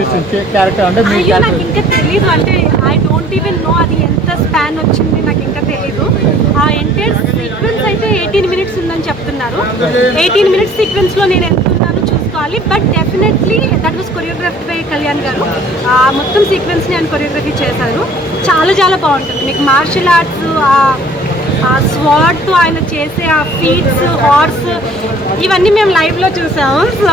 అనిపిస్తుంది క్యారెక్టర్ అంటే మీ నాకు ఇంకా తెలీదు, అంటే ఐ డోంట్ ఈవెన్ నో అది ఎంత స్పాన్ వచ్చింది నాకు ఇంకా తెలీదు. ఆ ఎంటైర్ సీక్వెన్స్ అయితే 18 minutes ఉందని చెప్తున్నారు. 18 minutes సీక్వెన్స్లో నేను ఎంత ఉన్నానో చూసుకోవాలి. But definitely that was choreography by Kalyan గారు. మొత్తం సీక్వెన్స్ని ఆయన కొరియోగ్రఫీ చేశారు. చాలా చాలా బాగుంటుంది. మీకు మార్షల్ ఆర్ట్స్, ఆ స్వాట్తో ఆయన చేసే ఆ ఫీట్స్, హార్స్, ఇవన్నీ మేము లైవ్లో చూసాము. సో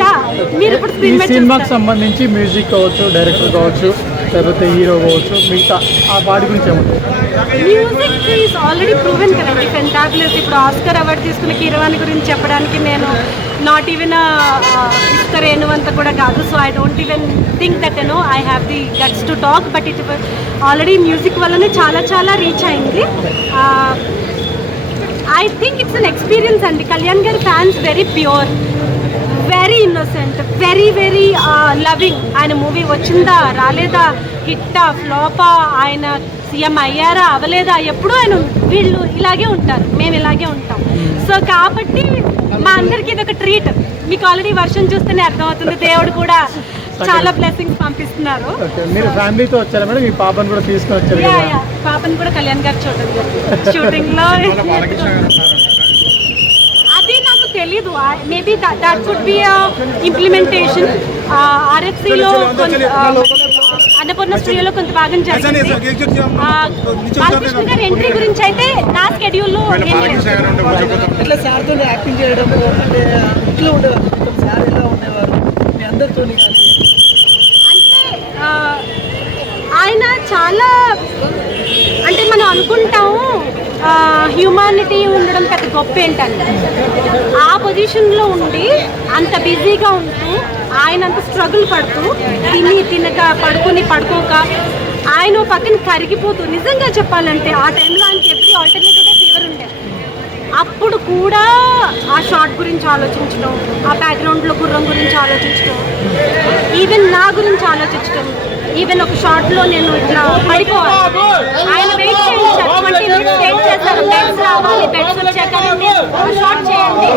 యా, మీరు ఇప్పుడు సినిమాకి సంబంధించి మ్యూజిక్ కావచ్చు, డైరెక్టర్ కావచ్చు, లేకపోతే హీరో కావచ్చు, మిగతా ఆ వాటి గురించి ఏమంటారు? మ్యూజిక్ ఈజ్ ఆల్రెడీ ప్రూవెన్ కదండి, ఫెంటాబులస్. ఇప్పుడు ఆస్కర్ అవార్డు తీసుకున్న కీరవాణి గురించి చెప్పడానికి నేను నాట్ ఈవెన్ ఇస్తరేను అంత కూడా కాదు. So I don't even think that I have the guts to talk. But it already music వల్లనే చాలా చాలా రీచ్ అయింది. I think it's an experience అండి. కళ్యాణ్ గారి fans very pure, very innocent, very very loving. ఆయన మూవీ వచ్చిందా రాలేదా, హిట్టా ఫ్లాపా, ఆయన సీఎం అయ్యారా అవ్వలేదా, ఎప్పుడూ ఆయన వీళ్ళు ఇలాగే ఉంటారు, మేము ఇలాగే ఉంటాం. సో కాబట్టి మా అందరికీ ఇది ఒక ట్రీట్. మీకు ఆల్రెడీ వర్షం చూస్తేనే అర్థమవుతుంది, దేవుడు కూడా చాలా బ్లెస్సింగ్స్ పంపిస్తున్నారు. మీరు ఫ్యామిలీతో వచ్చారా మేడం? మీ పాపను కూడా తీసుకొని వచ్చారు? పాపను కూడా కళ్యాణ్ గారు చూడండి షూటింగ్ లో. అది నాకు తెలీదు, maybe that could be implementation. ఆర్ఎఫ్సిలో అన్నపూర్ణ స్టూడియోలో కొంత భాగం జరిగింది. బాలకృష్ణ గారి ఎంట్రీ గురించి అయితే నా స్కెడ్యూల్లో ఇట్లా సార్తో యాక్టింగ్ చేయడం అంటే ఇట్లా ఉండేవారు, సార్ ఎలా ఉండేవారు మీ అందరితో? అంటే ఆయన చాలా, అంటే మనం అనుకుంటాము హ్యూమానిటీ ఉండడం పెద్ద గొప్ప ఏంటంటే, ఆ పొజిషన్లో ఉండి అంత బిజీగా ఉంటూ ఆయన అంత స్ట్రగుల్ పడుతూ తినక పడుకోక ఆయన పక్కన కరిగిపోతూ, నిజంగా చెప్పాలంటే ఆ టైంలో ఆయనకి ఎవ్రీ ఆల్టర్నేటివ్ ఫీవర్ ఉండేది. అప్పుడు కూడా ఆ షార్ట్ గురించి ఆలోచించడం, ఆ బ్యాక్గ్రౌండ్లో గుర్రం గురించి ఆలోచించడం, ఈవెన్ నా గురించి ఆలోచించడం. ఈవెన్ ఒక షార్ట్లో నేను ఇట్లా పడిపోవాలి, ఆయన వెయిట్ చేయించారు, 20 minutes వెయిట్ చేస్తారు, బెడ్స్ రావాలి, బెడ్స్ వచ్చాక షార్ట్ చేయండి,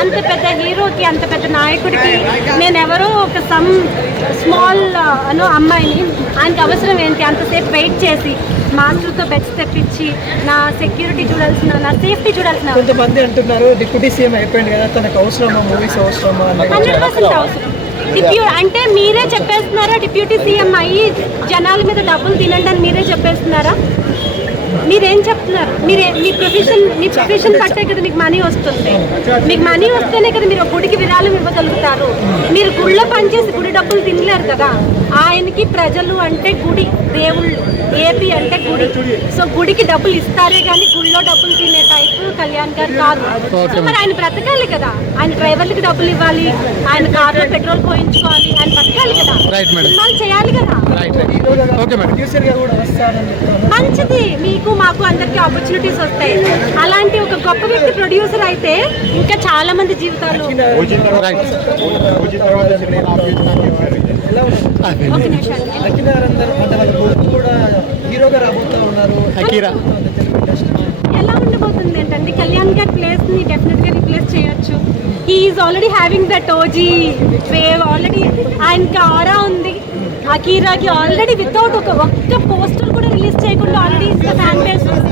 అంత పెద్ద హీరోకి, అంత పెద్ద నాయకుడికి నేనెవరో ఒక స్మాల్ అమ్మాయిని, ఆయనకి అవసరం ఏంటి అంతసేపు వెయిట్ చేసి మాస్టర్తో బెడ్స్ తెప్పించి నా సెక్యూరిటీ చూడాల్సిన, నా సేఫ్టీ చూడాల్సిన. కొంతమంది అంటున్నారు డిప్యూటీ సీఎం అయిపోయింది కదా, తనకు అవసరమా మూవీస్ అవసరమా? 100% అవసరం. అంటే మీరే చెప్పేస్తున్నారా డిప్యూటీ సీఎం అయ్యి జనాల మీద డబ్బులు తినండి అని మీరే చెప్పేస్తున్నారా? మీరేం చెప్తున్నారు? మీ ప్రొఫెషన్ పట్టే కదా మీకు మనీ వస్తుంది. మీకు మనీ వస్తేనే కదా మీరు గుడికి విరాళం ఇవ్వగలుగుతారు. మీరు గుళ్ళో పనిచేసి గుడి డబ్బులు తినలేరు కదా. ఆయనకి ప్రజలు అంటే గుడి, దేవుళ్ళు, ఏపీ అంటే గుడి. సో గుడికి డబ్బులు ఇస్తారే కానీ గుళ్ళో డబ్బులు తినే టైపు కళ్యాణ్ గారు కాదు. మరి ఆయన బ్రతకాలి కదా, ఆయన డ్రైవర్లకి డబ్బులు ఇవ్వాలి, ఆయన కార్లో పెట్రోల్ పోయించుకోవాలి, ఆయన బ్రతకాలి కదా, సినిమాలు చేయాలి కదా. మంచిది, మీకు మాకు అందరికి ఆపర్చునిటీస్ వస్తాయి. అలాంటి ఒక గొప్ప వ్యక్తి ప్రొడ్యూసర్ అయితే ఇంకా చాలా మంది జీవితాలు. ఎలా ఉండబోతుంది ఏంటంటే, కళ్యాణ్ గారి ప్లేస్ ని డెఫినెట్ గా రిప్లేస్ చేయొచ్చు. He's already having that OG wave, already ఆయనకి ఆరా ఉంది. అకీరాకి ఆల్రెడీ వితౌట్ ఒక్క పోస్టర్ కూడా రిలీజ్ చేయకుండా ఆల్రెడీ ఫ్యాన్ బేస్ ఉంది.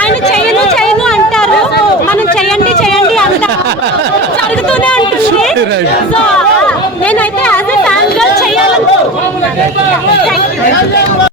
ఆయన చేయను అంటారు, మనం చేయండి అంటారు, జరుగుతూనే ఉంటుంది. సో నేనైతే యాజ్ ఎ ఫ్యాన్ గా చేయాలనుకుంటున్నాను.